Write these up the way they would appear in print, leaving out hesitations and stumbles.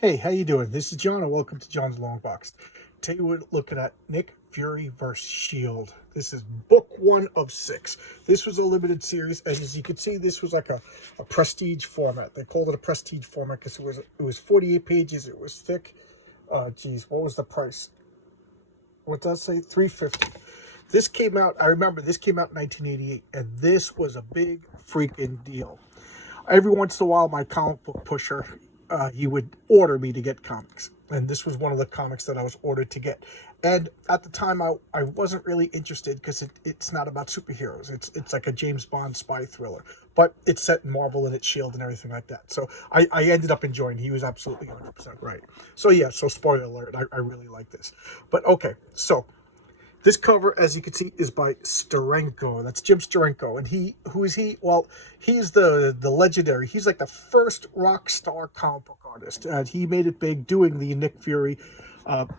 Hey, how you doing? This is John, and welcome to John's Long Box. Today we're looking at Nick Fury vs. Shield. This is book 1 of 6. This was a limited series, and as you can see, this was like a prestige format. They called it a prestige format because it was 48 pages. It was thick. Geez, what was the price? What did I say? $3.50. This came out. I remember this came out in 1988, and this was a big freaking deal. Every once in a while, my comic book pusher, he would order me to get comics. And this was one of the comics that I was ordered to get. And at the time, I wasn't really interested because it's not about superheroes. It's like a James Bond spy thriller. But it's set in Marvel and it's S.H.I.E.L.D. and everything like that. So I ended up enjoying it. He was absolutely 100% right. So yeah, so spoiler alert, I really like this. But okay, so this cover, as you can see, is by Steranko. That's Jim Steranko. And who is he? Well, he's the legendary. He's like the first rock star comic book artist. He made it big doing the Nick Fury Agent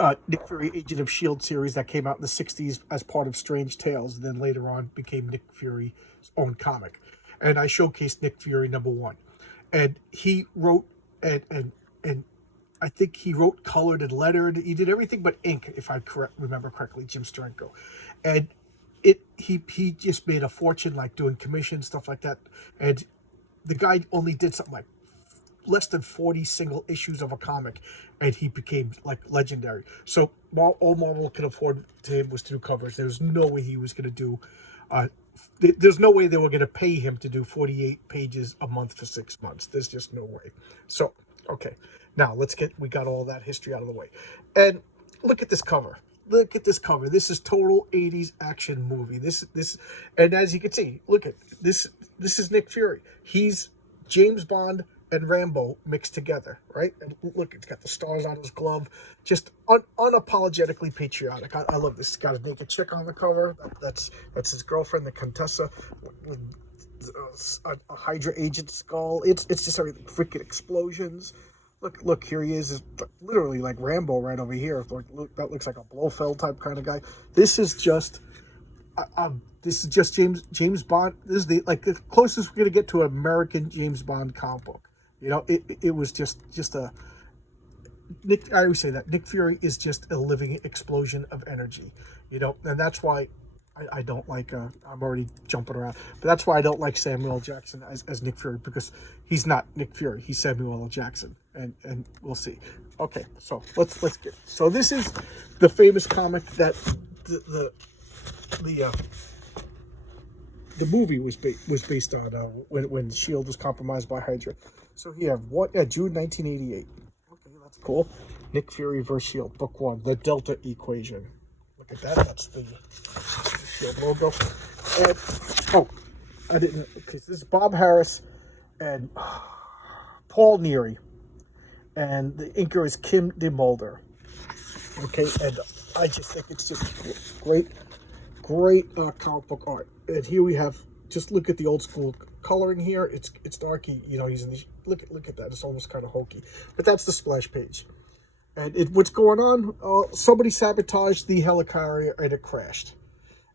of S.H.I.E.L.D. series that came out in the 60s as part of Strange Tales. And then later on became Nick Fury's own comic. And I showcased Nick Fury #1. And he wrote and I think he wrote, colored, and lettered. He did everything but ink, if I remember correctly, Jim Steranko. And he just made a fortune, like doing commissions, stuff like that. And the guy only did something like less than 40 single issues of a comic, and he became like legendary. So all Marvel could afford to him was to do covers. There was no way he was going to do. There's no way they were going to pay him to do 48 pages a month for 6 months. There's just no way. So okay. Now, we got all that history out of the way. And look at this cover. Look at this cover. This is total 80s action movie. And as you can see, look at this. This is Nick Fury. He's James Bond and Rambo mixed together, right? And look, it's got the stars on his glove. Just unapologetically patriotic. I love this. It's got a naked chick on the cover. That's his girlfriend, the Contessa, with a Hydra agent skull. It's just everything. Freaking explosions. Look, here he is literally like Rambo right over here. Look, that looks like a Blofeld type kind of guy. This is just James Bond. This is the closest we're gonna get to an American James Bond comic book. You know, it was just a Nick. I always say that Nick Fury is just a living explosion of energy. You know, and that's why I don't like, I'm already jumping around, but that's why I don't like Samuel L. Jackson as Nick Fury, because he's not Nick Fury, he's Samuel L. Jackson, and we'll see. Okay, so let's get, so this is the famous comic that the movie was based on, when S.H.I.E.L.D. was compromised by Hydra. So here, June 1988. Okay, that's cool. Nick Fury vs. S.H.I.E.L.D., book 1, the Delta Equation. Look at that, that's the S.H.I.E.L.D. logo. And, I didn't know, okay, so this is Bob Harris and Paul Neary. And the inker is Kim DeMulder. Okay, and I just think it's just great comic book art. And here we have, just look at the old school coloring here. It's darky, you know, he's in the, look at that, it's almost kind of hokey. But that's the splash page. And what's going on? Somebody sabotaged the helicarrier and it crashed.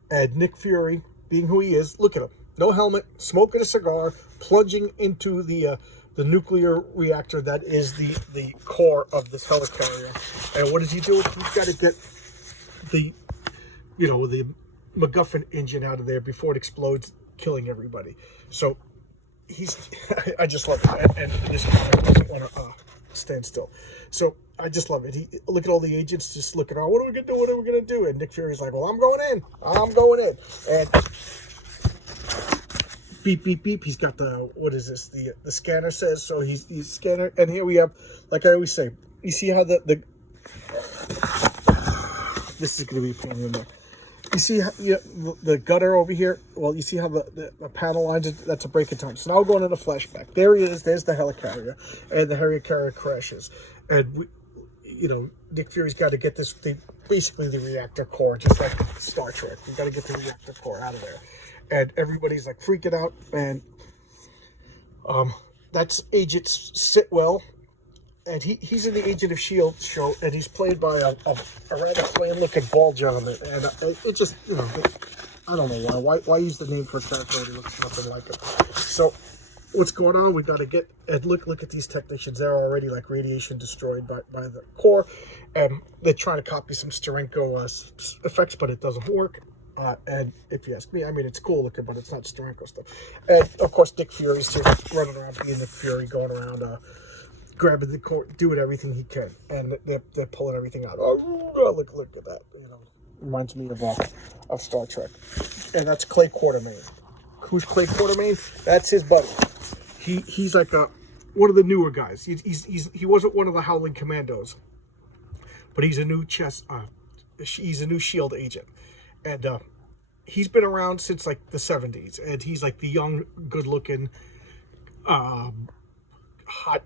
And Nick Fury, being who he is, look at him. No helmet, smoking a cigar, plunging into the nuclear reactor that is the core of this helicarrier. And what does he do? He's got to get the MacGuffin engine out of there before it explodes, killing everybody. So I just love it. And this comic doesn't want to stand still. So I just love it. Look at all the agents just looking around. What are we going to do? What are we going to do? And Nick Fury's like, well, I'm going in. And beep, beep, beep. He's got what is this? The scanner says, so he's scanner. And here we have, like I always say, you see how this is going to be a pain in there. You see how, the gutter over here? Well, you see how the panel lines, that's a break in time. So now we're going into flashback. There he is. There's the helicarrier. And the helicarrier crashes. And, Nick Fury's got to get this thing, basically the reactor core, just like Star Trek. We got to get the reactor core out of there. And everybody's like freaking out. And that's Agent Sitwell. And he's in the Agent of S.H.I.E.L.D. show, and he's played by a rather plain-looking bald gentleman. And it just, I don't know why use the name for a character that looks nothing like him. So what's going on. We got to get, and look at these technicians. They're already like radiation destroyed by the core, and they're trying to copy some Steranko effects, but it doesn't work. And if you ask me, I mean, it's cool looking, but it's not Steranko stuff. And of course, Nick Fury's here running around being Nick Fury, going around grabbing the core, doing everything he can, and they're pulling everything out. Oh, look at that. You know, reminds me of Star Trek. And that's Clay Quartermain. Who's Clay Quartermain? That's his buddy. He's like one of the newer guys. He wasn't one of the Howling Commandos, but he's a new he's a new SHIELD agent, and he's been around since like the 70s, and he's like the young, good-looking, hot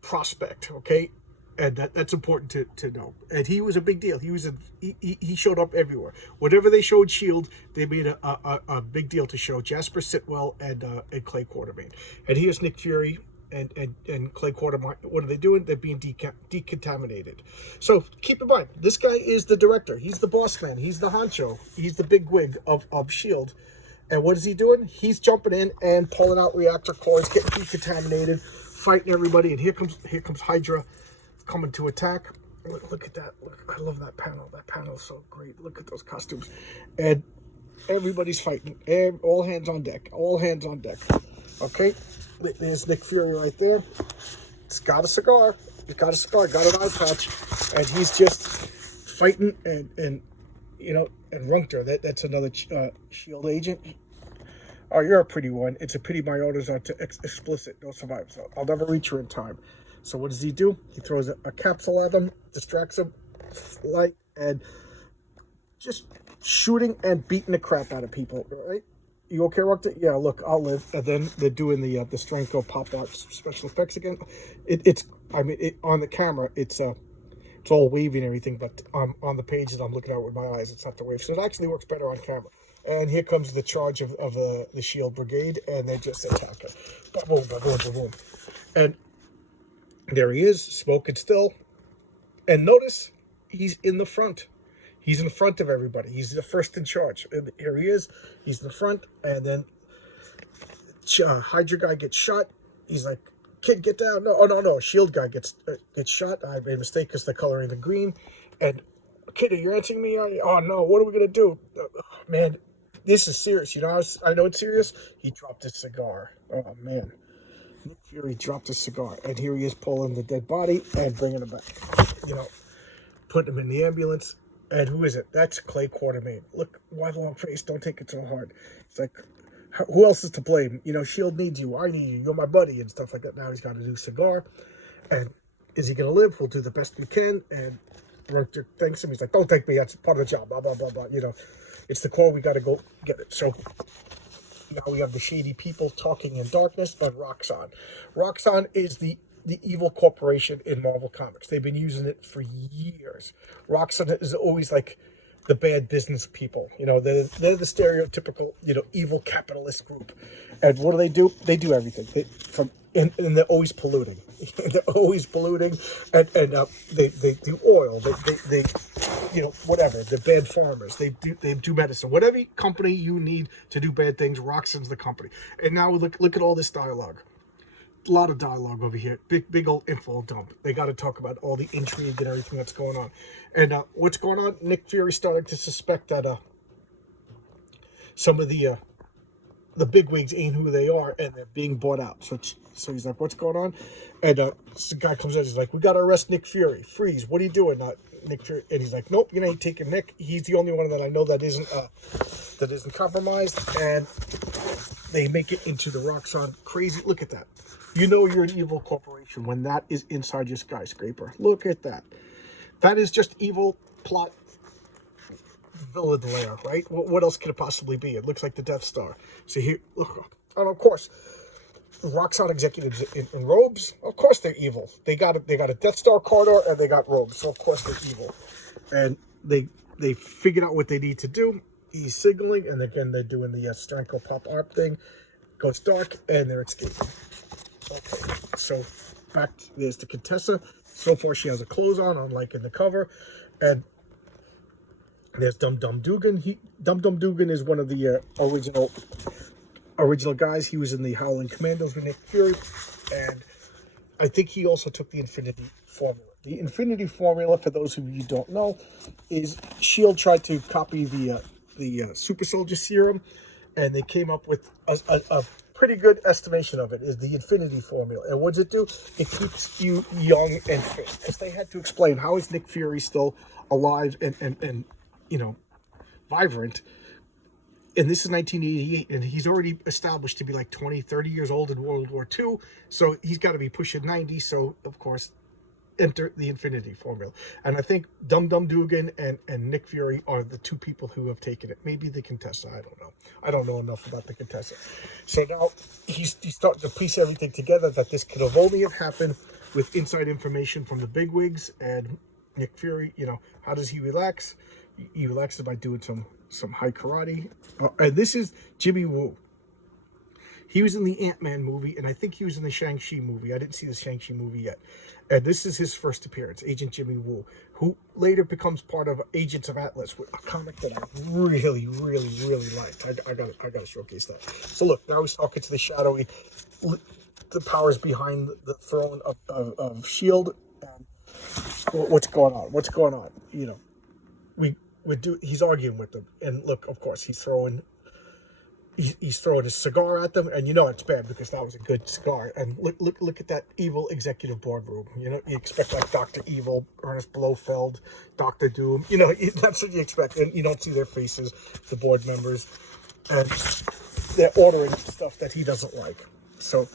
prospect. Okay, and that's important to know. And he was a big deal. He showed up everywhere. Whatever they showed SHIELD, they made a big deal to show Jasper Sitwell and Clay Quartermain. And here's Nick Fury and Clay Quartermain. What are they doing? They're being decontaminated. So keep in mind, this guy is the director. He's the boss man. He's the honcho. He's the big wig of SHIELD. And what is he doing? He's jumping in and pulling out reactor cores, getting decontaminated, fighting everybody. And here comes Hydra coming to attack. Look at that. Look, I love that panel. That panel is so great. Look at those costumes. And everybody's fighting. All hands on deck. All hands on deck. Okay. There's Nick Fury right there. He's got a cigar. He's got a cigar. Got an eye patch. And he's just fighting and you know, and Runkter. That's another SHIELD agent. Oh, you're a pretty one. It's a pity my orders are too explicit. No survive. So I'll never reach you in time. So what does he do? He throws a capsule at them, distracts them, light, and just shooting and beating the crap out of people, right? You okay, Runkter? Yeah, look, I'll live. And then they're doing the Steranko pop art special effects again. On the camera, it's all wavy and everything, but on the page that I'm looking at with my eyes, it's not the wave. So it actually works better on camera. And here comes the charge of the SHIELD brigade, and they just attack it. Boom, boom, boom, boom, boom. And there he is, smoking still. And notice, he's in the front. He's in the front of everybody. He's the first in charge. And here he is. He's in the front. And then Hydra guy gets shot. He's like, kid, get down. No, oh, no. SHIELD guy gets shot. I made a mistake because they're coloring the green. And, kid, are you answering me? Oh, no. What are we going to do? Man, this is serious. You know, I know it's serious. He dropped his cigar. Oh, man. Nick Fury dropped his cigar, and here he is pulling the dead body and bringing him back. You know, putting him in the ambulance. And who is it? That's Clay Quartermain. Look, wide long face. Don't take it so hard. It's like, who else is to blame? You know, SHIELD needs you. I need you. You're my buddy and stuff like that. Now he's got a new cigar. And is he going to live? We'll do the best we can. And Runkter thanks him. He's like, don't take me. That's part of the job. Blah, blah, blah, blah. You know, it's the core. We got to go get it. So now we have the shady people talking in darkness on Roxxon. Roxxon is the evil corporation in Marvel Comics. They've been using it for years. Roxxon is always like the bad business people. You know, they're the stereotypical, you know, evil capitalist group. And what do? They do everything. And they're always polluting. They're always polluting, and they do oil. They you know, whatever. They're bad farmers. They do medicine. Whatever company you need to do bad things, Roxxon's the company. And now look at all this dialogue. A lot of dialogue over here. Big old info dump. They got to talk about all the intrigue and everything that's going on. And what's going on? Nick Fury started to suspect that some of the bigwigs ain't who they are, and they're being bought out. So he's like, what's going on? And this guy comes in, he's like, we got to arrest Nick Fury. Freeze, what are you doing? Nick Fury. And he's like, nope, you ain't taking Nick. He's the only one that I know that isn't compromised. And they make it into the Roxxon. Crazy. Look at that. You know you're an evil corporation when that is inside your skyscraper. Look at that. That is just evil plot villain lair, right? What else could it possibly be? It looks like the Death Star. So here, look, and of course, Roxxon executives in robes. Of course they're evil. They got a Death Star corridor and they got robes. So of course they're evil. And they figured out what they need to do. He's signaling, and again they're doing the Steranko pop art thing. Goes dark, and they're escaping. Okay, so there's the Contessa. So far she has her clothes on, unlike in the cover. And there's Dum Dum Dugan. Dum Dum Dugan is one of the original original guys. He was in the Howling Commandos with Nick Fury, and I think he also took the Infinity Formula. The Infinity Formula, for those of you who don't know, is S.H.I.E.L.D. tried to copy the Super Soldier Serum, and they came up with a pretty good estimation of it, is the Infinity Formula. And what does it do? It keeps you young and fit. Because they had to explain, how is Nick Fury still alive and you know, vibrant? And this is 1988, and he's already established to be like 20, 30 years old in World War II, so he's got to be pushing 90, so, of course, enter the Infinity Formula. And I think Dum Dum Dugan and Nick Fury are the two people who have taken it. Maybe the Contessa, I don't know. I don't know enough about the Contessa. So now he's starting to piece everything together, that this could have only have happened with inside information from the bigwigs. And Nick Fury, you know, how does he relax? He relaxes by doing some high karate. And this is Jimmy Woo. He was in the Ant-Man movie, and I think he was in the Shang-Chi movie. I didn't see the Shang-Chi movie yet. And this is his first appearance, Agent Jimmy Woo, who later becomes part of Agents of Atlas, a comic that I really, really, really liked. I gotta showcase that. So look, now he's talking to the shadowy, the powers behind the throne of S.H.I.E.L.D. And what's going on? What's going on? You know, he's arguing with them, and look, of course, he's throwing his cigar at them, and you know it's bad because that was a good cigar. And look at that evil executive boardroom. You know, you expect like Dr. Evil, Ernest Blofeld, Dr. Doom. You know, that's what you expect, and you don't see their faces, the board members, and they're ordering stuff that he doesn't like. So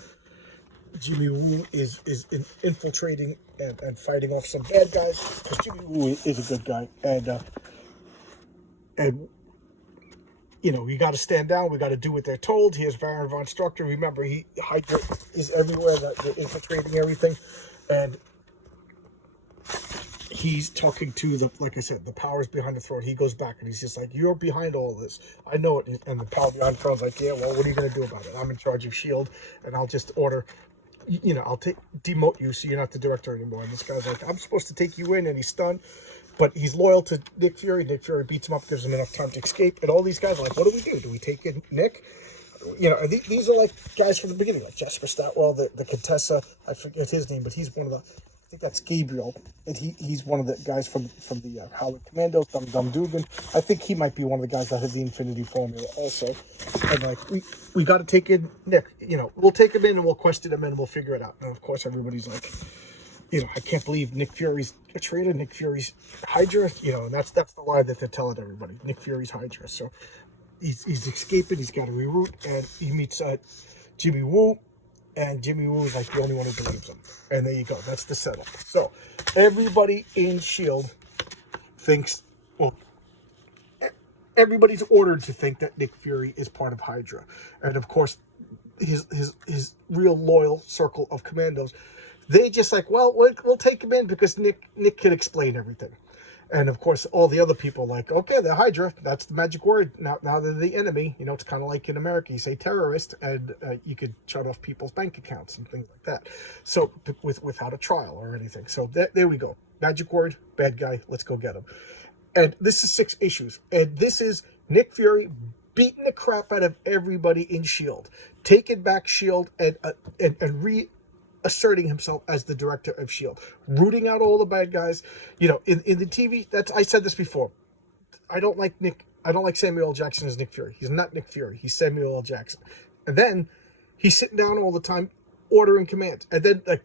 Jimmy Woo is infiltrating and fighting off some bad guys, because Jimmy Woo is a good guy, and you know, we got to stand down. We got to do what they're told. Here's Baron von Strucker. Remember, Hydra is everywhere. They're infiltrating everything, and he's talking to like I said, the powers behind the throne. He goes back and he's just like, "You're behind all this. I know it." And the power behind the throne's like, "Yeah, well, what are you going to do about it? I'm in charge of S.H.I.E.L.D., and I'll just order. You know, I'll demote you, so you're not the director anymore." And this guy's like, "I'm supposed to take you in," and he's stunned. But he's loyal to Nick Fury. Nick Fury beats him up, gives him enough time to escape. And all these guys are like, what do we do? Do we take in Nick? You know, these are like guys from the beginning, like Jasper Statwell, the Contessa. I forget his name, but he's one of the, I think that's Gabriel. And he's one of the guys from the Howling Commandos, Dum Dum Dugan. I think he might be one of the guys that has the Infinity Formula also. And like, we got to take in Nick. You know, we'll take him in and we'll question him and we'll figure it out. And of course, everybody's like, you know, I can't believe Nick Fury's a traitor. Nick Fury's Hydra. You know, and that's the lie that they're telling everybody. Nick Fury's Hydra. So he's escaping. He's got to reroute, and he meets Jimmy Woo, and Jimmy Woo is like the only one who believes him. And there you go. That's the setup. So everybody in S.H.I.E.L.D. thinks, well, everybody's ordered to think that Nick Fury is part of Hydra, and of course, his real loyal circle of commandos. They just like, well, we'll take him in because Nick can explain everything. And of course, all the other people like, okay, they're Hydra. That's the magic word. Now they're the enemy. You know, it's kind of like in America. You say terrorist, and you could shut off people's bank accounts and things like that. So without a trial or anything. So there we go. Magic word, bad guy. Let's go get him. And this is 6 issues. And this is Nick Fury beating the crap out of everybody in S.H.I.E.L.D., taking back S.H.I.E.L.D. and asserting himself as the director of S.H.I.E.L.D., rooting out all the bad guys. You know, in the TV, I said this before. I don't like Samuel L. Jackson as Nick Fury. He's not Nick Fury. He's Samuel L. Jackson. And then he's sitting down all the time ordering commands. And then like,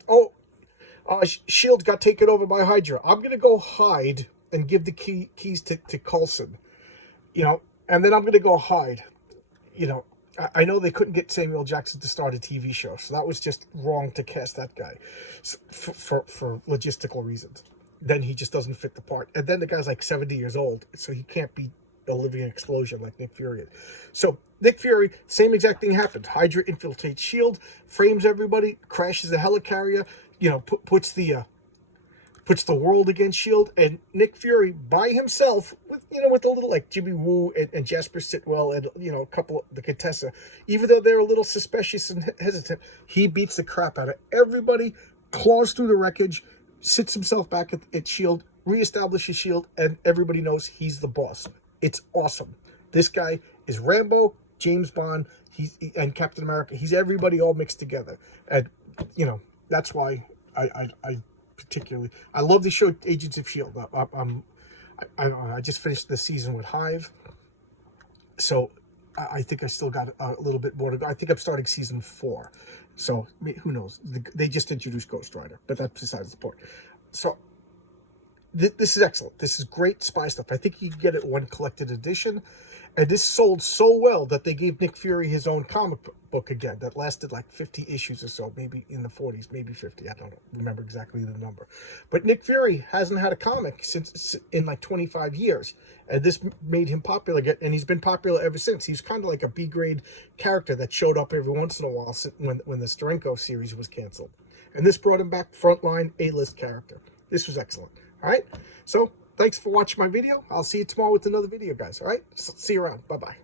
S.H.I.E.L.D. got taken over by Hydra. I'm going to go hide and give the keys to Coulson. You know, and then I'm going to go hide. You know, I know they couldn't get Samuel Jackson to start a TV show, so that was just wrong to cast that guy for logistical reasons. Then he just doesn't fit the part. And then the guy's like 70 years old, so he can't be a living explosion like Nick Fury is. So Nick Fury, same exact thing happens. Hydra infiltrates S.H.I.E.L.D., frames everybody, crashes the helicarrier, you know, puts the world against S.H.I.E.L.D., and Nick Fury by himself, with a little like Jimmy Woo and Jasper Sitwell and, you know, a couple of the Contessa, even though they're a little suspicious and hesitant, he beats the crap out of everybody, claws through the wreckage, sits himself back at S.H.I.E.L.D., reestablishes S.H.I.E.L.D., and everybody knows he's the boss. It's awesome. This guy is Rambo, James Bond, and Captain America. He's everybody all mixed together, and you know that's why I particularly I love the show Agents of Shield. I just finished the season with Hive, so I think I still got a little bit more to go. I think I'm starting season 4, so who knows? They just introduced Ghost Rider, but that's besides the point. So this is excellent. This is great spy stuff. I think you can get it one collected edition. And this sold so well that they gave Nick Fury his own comic book again that lasted like 50 issues or so, maybe in the 40s, maybe 50. I don't remember exactly the number. But Nick Fury hasn't had a comic since in like 25 years. And this made him popular again, and he's been popular ever since. He's kind of like a B-grade character that showed up every once in a while when the Steranko series was canceled. And this brought him back frontline A-list character. This was excellent. All right? So thanks for watching my video. I'll see you tomorrow with another video, guys. All right? See you around. Bye-bye.